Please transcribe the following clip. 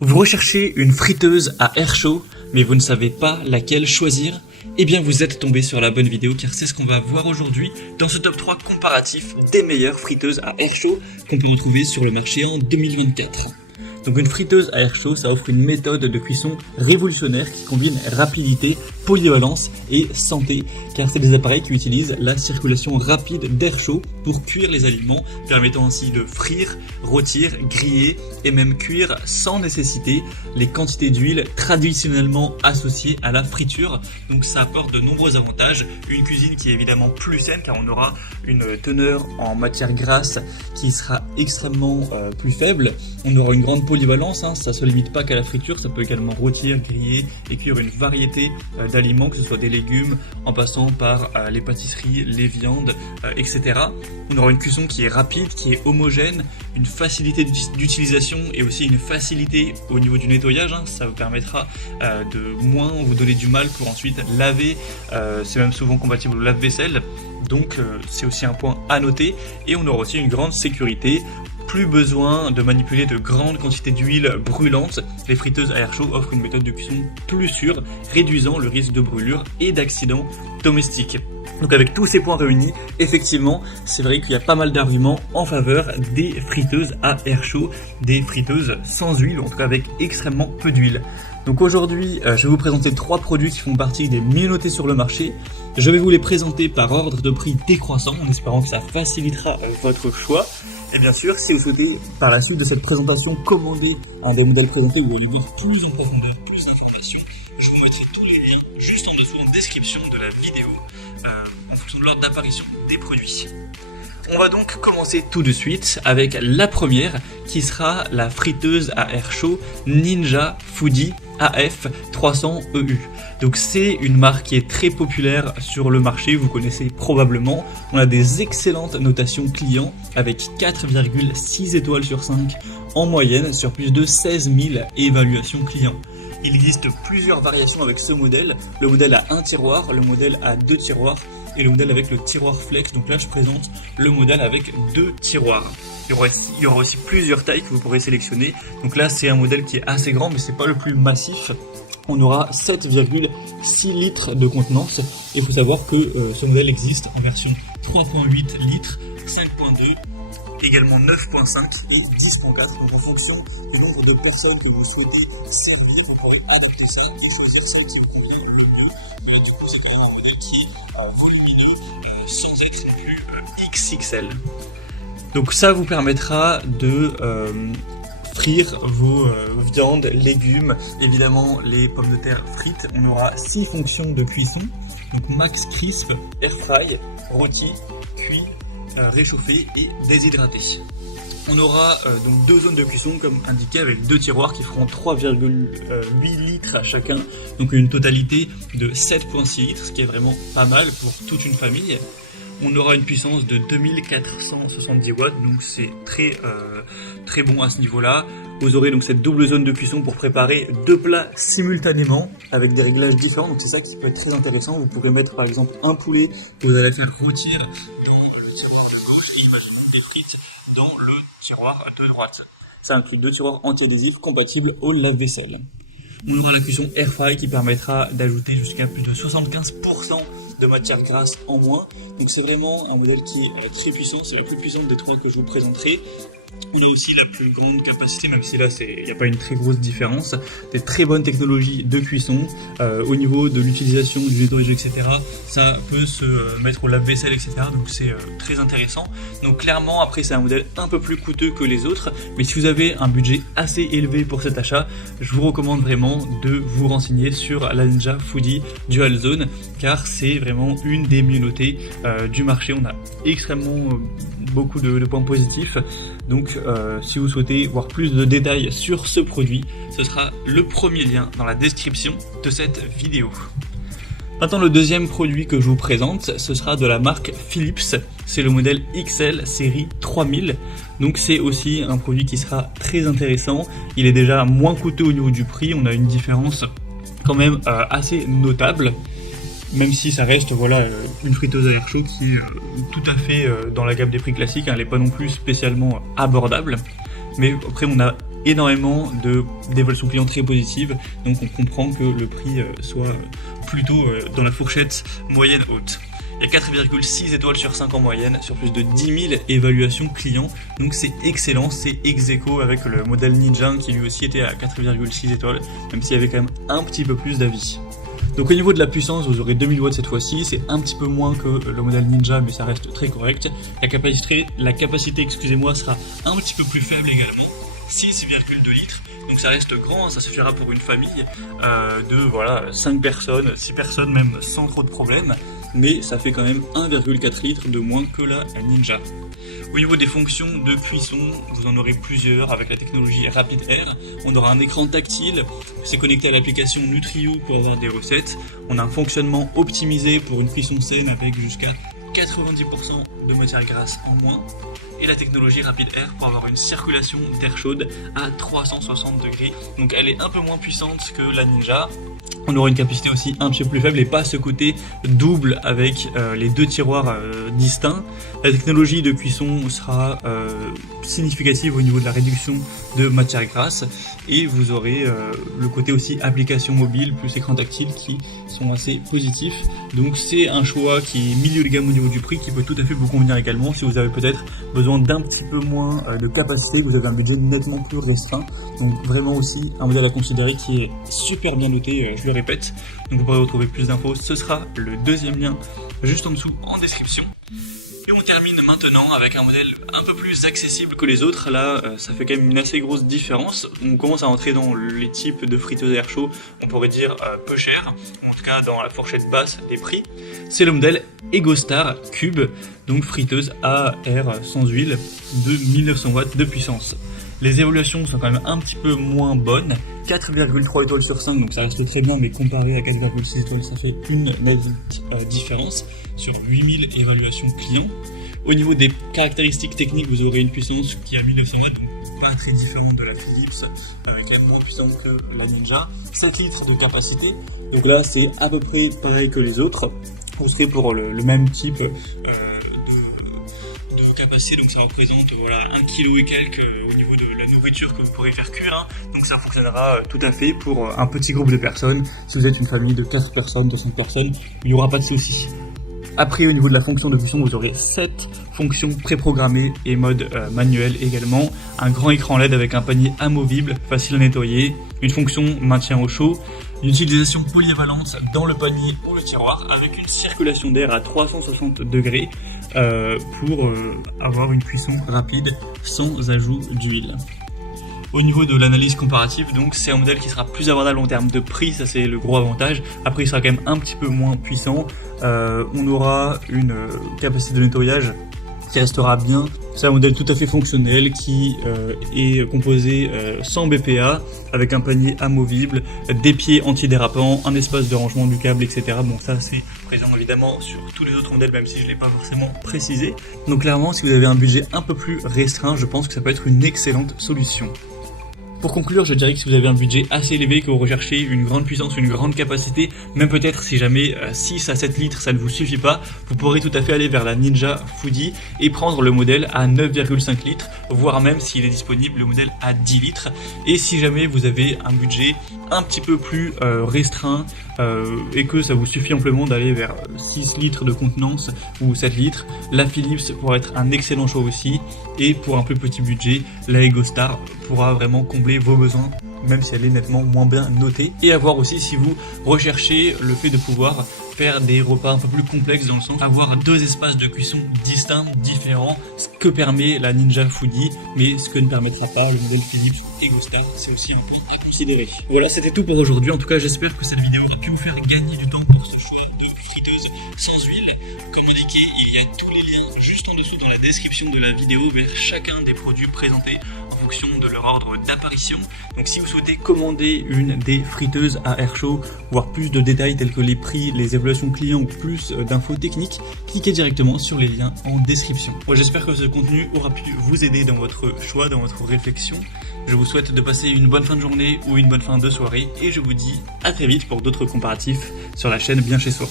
Vous recherchez une friteuse à air chaud, mais vous ne savez pas laquelle choisir? Eh bien vous êtes tombé sur la bonne vidéo car c'est ce qu'on va voir aujourd'hui dans ce top 3 comparatif des meilleures friteuses à air chaud qu'on peut retrouver sur le marché en 2024. Donc une friteuse à air chaud, ça offre une méthode de cuisson révolutionnaire qui combine rapidité, polyvalence et santé, car c'est des appareils qui utilisent la circulation rapide d'air chaud pour cuire les aliments, permettant ainsi de frire, rôtir, griller et même cuire sans nécessiter les quantités d'huile traditionnellement associées à la friture. Donc ça apporte de nombreux avantages, une cuisine qui est évidemment plus saine car on aura une teneur en matière grasse qui sera extrêmement plus faible, on aura une grande polyvalence, ça se limite pas qu'à la friture, ça peut également rôtir, griller et cuire une variété d'aliments, que ce soit des légumes, en passant par les pâtisseries, les viandes, etc. On aura une cuisson qui est rapide, qui est homogène, une facilité d'utilisation et aussi une facilité au niveau du nettoyage, ça vous permettra de moins vous donner du mal pour ensuite laver, c'est même souvent compatible au lave-vaisselle, donc c'est aussi un point à noter, et on aura aussi une grande sécurité. Plus besoin de manipuler de grandes quantités d'huile brûlante, les friteuses à air chaud offrent une méthode de cuisson plus sûre, réduisant le risque de brûlure et d'accidents domestiques. Donc avec tous ces points réunis, effectivement, c'est vrai qu'il y a pas mal d'arguments en faveur des friteuses à air chaud, des friteuses sans huile, en tout cas avec extrêmement peu d'huile. Donc aujourd'hui, je vais vous présenter 3 produits qui font partie des mieux notés sur le marché. Je vais vous les présenter par ordre de prix décroissant, en espérant que ça facilitera votre choix. Et bien sûr, si vous souhaitez, par la suite de cette présentation, commander un des modèles présentés ou aller voir plus en profondeur, plus d'informations, je vous mettrai tous les liens juste en dessous en description de la vidéo, en fonction de l'ordre d'apparition des produits. On va donc commencer tout de suite avec la première, qui sera la friteuse à air chaud Ninja Foodi AF 300 EU. Donc c'est une marque qui est très populaire sur le marché, vous connaissez probablement. On a des excellentes notations clients avec 4,6 étoiles sur 5 en moyenne sur plus de 16 000 évaluations clients. Il existe plusieurs variations avec ce modèle. Le modèle a un tiroir, le modèle a 2 tiroirs et le modèle avec le tiroir flex. Donc là je présente le modèle avec 2 tiroirs. Il y aura aussi plusieurs tailles que vous pourrez sélectionner. Donc là c'est un modèle qui est assez grand mais c'est pas le plus massif. On aura 7,6 litres de contenance. Et il faut savoir que ce modèle existe en version 3,8 litres, 5,2, également 9,5 et 10,4. Donc en fonction du nombre de personnes que vous souhaitez servir, vous pourrez adapter ça et choisir celle qui vous convient le mieux. Mais là du coup c'est quand même un modèle qui est volumineux sans être non plus XXL. Donc ça vous permettra de frire vos viandes, légumes, évidemment les pommes de terre frites. On aura 6 fonctions de cuisson, donc max crisp, air fry, rôti, cuit, réchauffé et déshydraté. On aura donc 2 zones de cuisson comme indiqué avec 2 tiroirs qui feront 3,8 litres à chacun, donc une totalité de 7,6 litres, ce qui est vraiment pas mal pour toute une famille. On aura une puissance de 2470 watts, donc c'est très bon à ce niveau-là. Vous aurez donc cette double zone de cuisson pour préparer 2 plats simultanément avec des réglages différents, donc c'est ça qui peut être très intéressant. Vous pourrez mettre par exemple un poulet que vous allez faire rôtir dans le tiroir de gauche et imaginez des frites dans le tiroir de droite. Ça inclut 2 tiroirs anti-adhésifs compatibles au lave-vaisselle. On aura la cuisson air fry qui permettra d'ajouter jusqu'à plus de 75% de matière grasse en moins. Donc c'est vraiment un modèle qui est très puissant, c'est la plus puissante des 3 que je vous présenterai. On a aussi la plus grande capacité, même si là il n'y a pas une très grosse différence, des très bonnes technologies de cuisson, au niveau de l'utilisation du nettoyage, etc. Ça peut se mettre au lave-vaisselle, etc. Donc c'est très intéressant. Donc clairement après c'est un modèle un peu plus coûteux que les autres, mais si vous avez un budget assez élevé pour cet achat, je vous recommande vraiment de vous renseigner sur la Ninja Foodi Dual Zone, car c'est vraiment une des mieux notées du marché. On a extrêmement beaucoup de points positifs. Donc si vous souhaitez voir plus de détails sur ce produit, ce sera le premier lien dans la description de cette vidéo. Maintenant le deuxième produit que je vous présente, ce sera de la marque Philips, c'est le modèle XL série 3000, donc c'est aussi un produit qui sera très intéressant, il est déjà moins coûteux au niveau du prix, on a une différence quand même assez notable. Même si ça reste une friteuse à air chaud qui est tout à fait dans la gamme des prix classiques, elle n'est pas non plus spécialement abordable. Mais après on a énormément d'évaluations clients très positives, donc on comprend que le prix soit plutôt dans la fourchette moyenne haute. Il y a 4,6 étoiles sur 5 en moyenne, sur plus de 10 000 évaluations clients, donc c'est excellent, c'est ex-aequo avec le modèle Ninja qui lui aussi était à 4,6 étoiles, même s'il y avait quand même un petit peu plus d'avis. Donc au niveau de la puissance, vous aurez 2000 watts cette fois-ci, c'est un petit peu moins que le modèle Ninja, mais ça reste très correct. La capacité excusez-moi, sera un petit peu plus faible également, 6,2 litres. Donc ça reste grand, ça suffira pour une famille de 5 personnes, 6 personnes même sans trop de problèmes, mais ça fait quand même 1,4 litres de moins que la Ninja. Au niveau des fonctions de cuisson, vous en aurez plusieurs avec la technologie Rapid Air. On aura un écran tactile, c'est connecté à l'application Nutrio pour avoir des recettes. On a un fonctionnement optimisé pour une cuisson saine avec jusqu'à 90% de matière grasse en moins. Et la technologie Rapid Air pour avoir une circulation d'air chaude à 360 degrés. Donc elle est un peu moins puissante que la Ninja. On aura une capacité aussi un petit peu plus faible et pas ce côté double avec les deux tiroirs distincts. La technologie de cuisson sera significative au niveau de la réduction de matière grasse et vous aurez le côté aussi application mobile plus écran tactile qui sont assez positifs. Donc c'est un choix qui est milieu de gamme au niveau du prix qui peut tout à fait vous convenir également si vous avez peut-être besoin d'un petit peu moins de capacité, vous avez un budget nettement plus restreint. Donc vraiment aussi un modèle à considérer qui est super bien noté, je le répète. Donc vous pourrez retrouver plus d'infos, ce sera le deuxième lien juste en dessous en description. Et on termine maintenant avec un modèle un peu plus accessible que les autres. Là, ça fait quand même une assez grosse différence. On commence à entrer dans les types de friteuses à air chaud, on pourrait dire peu cher, en tout cas dans la fourchette basse des prix. C'est le modèle EgoStar Cube, donc friteuse à air sans huile de 1900 watts de puissance. Les évaluations sont quand même un petit peu moins bonnes, 4,3 étoiles sur 5, donc ça reste très bien, mais comparé à 4,6 étoiles, ça fait une nette différence sur 8000 évaluations clients. Au niveau des caractéristiques techniques, vous aurez une puissance qui est à 1900 watts, donc pas très différente de la Philips, quand même moins puissante que la Ninja. 7 litres de capacité, donc là c'est à peu près pareil que les autres. Vous serez pour le même type de capacité, donc ça représente 1 kg et quelques au niveau de la nourriture que vous pourrez faire cuire, donc ça fonctionnera tout à fait pour un petit groupe de personnes. Si vous êtes une famille de 4 personnes, de 5 personnes, il n'y aura pas de souci. Après, au niveau de la fonction de cuisson, vous aurez 7 fonctions préprogrammées et mode manuel également. Un grand écran LED avec un panier amovible, facile à nettoyer. Une fonction maintien au chaud. Une utilisation polyvalente dans le panier ou le tiroir avec une circulation d'air à 360 degrés pour avoir une cuisson rapide sans ajout d'huile. Au niveau de l'analyse comparative, donc c'est un modèle qui sera plus abordable en termes de prix, ça c'est le gros avantage. Après il sera quand même un petit peu moins puissant. On aura une capacité de nettoyage qui restera bien. C'est un modèle tout à fait fonctionnel qui est composé sans BPA, avec un panier amovible, des pieds antidérapants, un espace de rangement du câble, etc. Bon, ça c'est présent évidemment sur tous les autres modèles, même si je ne l'ai pas forcément précisé. Donc clairement, si vous avez un budget un peu plus restreint, je pense que ça peut être une excellente solution. Pour conclure, je dirais que si vous avez un budget assez élevé, que vous recherchez une grande puissance, une grande capacité, même peut-être si jamais 6 à 7 litres ça ne vous suffit pas, vous pourrez tout à fait aller vers la Ninja Foodi et prendre le modèle à 9,5 litres, voire même s'il est disponible le modèle à 10 litres. Et si jamais vous avez un budget un petit peu plus restreint et que ça vous suffit amplement d'aller vers 6 litres de contenance ou 7 litres, la Philips pourra être un excellent choix aussi, et pour un plus petit budget, la EgoStar pourra vraiment combler vos besoins, même si elle est nettement moins bien notée. Et à voir aussi si vous recherchez le fait de pouvoir faire des repas un peu plus complexes, dans le sens avoir 2 espaces de cuisson distincts, différents, ce que permet la Ninja Foodi, mais ce que ne permettra pas le modèle Philips EgoStar, c'est aussi un point à considérer. Voilà, c'était tout pour aujourd'hui. En tout cas, j'espère que cette vidéo a pu vous faire gagner du temps pour ce choix de friteuse sans huile. Comme indiqué, il y a tous les liens juste en dessous dans la description de la vidéo vers chacun des produits présentés en fonction de leur ordre d'apparition. Donc si vous souhaitez commander une des friteuses à air chaud, voir plus de détails tels que les prix, les évaluations clients ou plus d'infos techniques, cliquez directement sur les liens en description. Moi j'espère que ce contenu aura pu vous aider dans votre choix, dans votre réflexion. Je vous souhaite de passer une bonne fin de journée ou une bonne fin de soirée et je vous dis à très vite pour d'autres comparatifs sur la chaîne Bien Chez Soi.